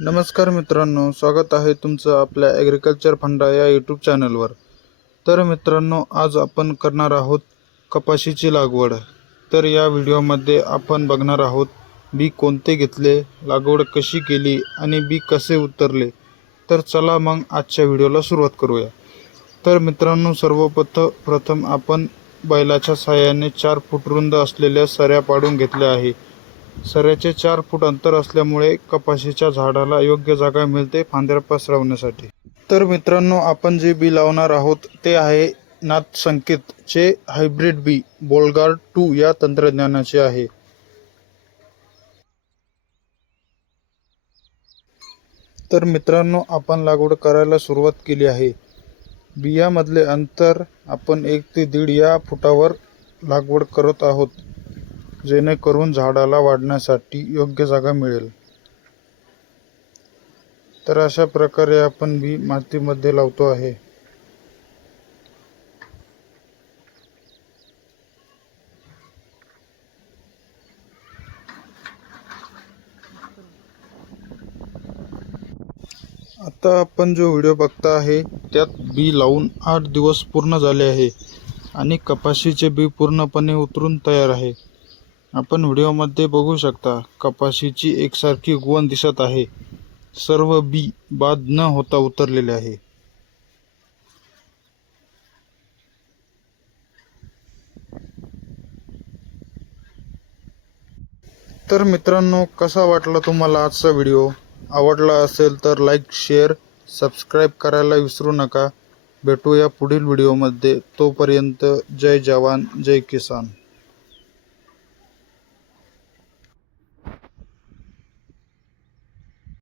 नमस्कार मित्रांनो, स्वागत आहे तुमचं आपल्या ॲग्रिकल्चर फंडा या यूट्यूब चॅनलवर। तर मित्रांनो, आज आपण करणार आहोत कपाशीची लागवड। तर या व्हिडिओमध्ये आपण बघणार आहोत बी कोणते घेतले, लागवड कशी केली आणि बी कसे उतरले। तर चला मग आजच्या व्हिडिओला सुरुवात करूया। तर मित्रांनो, सर्वप्रथम आपण बैलाच्या साहाय्याने 4 फूट रुंद असलेल्या सऱ्या पाडून घेतल्या आहे। सऱ्याचे 4 फूट अंतर असल्यामुळे कपाशीच्या झाडाला योग्य जागा मिळते फांद्या पसरवण्यासाठी। तर मित्रांनो, आपण जे बी लावणार आहोत ते आहे नाथ संकेत चे हायब्रिड बी बोलगार्ड 2 या तंत्रज्ञानाचे आहे। तर मित्रांनो, आपण लागवड करायला सुरुवात केली आहे। बियामधले अंतर आपण 1 ते 1.5 या फुटावर लागवड करत आहोत, जेणेकरून झाडाला वाढण्यासाठी योग्य जागा मिळेल। तर अशा प्रकारे आपण बी मातीमध्ये लावतो आहे। आता आपण जो व्हिडिओ बघता आहे त्यात बी लावून 8 दिवस पूर्ण झाले आहे आणि कपाशीचे बी पूर्णपणे उतरून तयार आहे। आपण व्हिडिओमध्ये बघू शकता, कपाशीची एकसारखी उगवण दिसत आहे। सर्व बी बाद न होता उतरलेले आहे। तर मित्रांनो, कसा वाटला तुम्हाला आजचा व्हिडिओ? आवडला असेल तर लाईक, शेअर, सबस्क्राईब करायला विसरू नका। भेटूया पुढील व्हिडिओमध्ये। तोपर्यंत जय जवान जय किसान।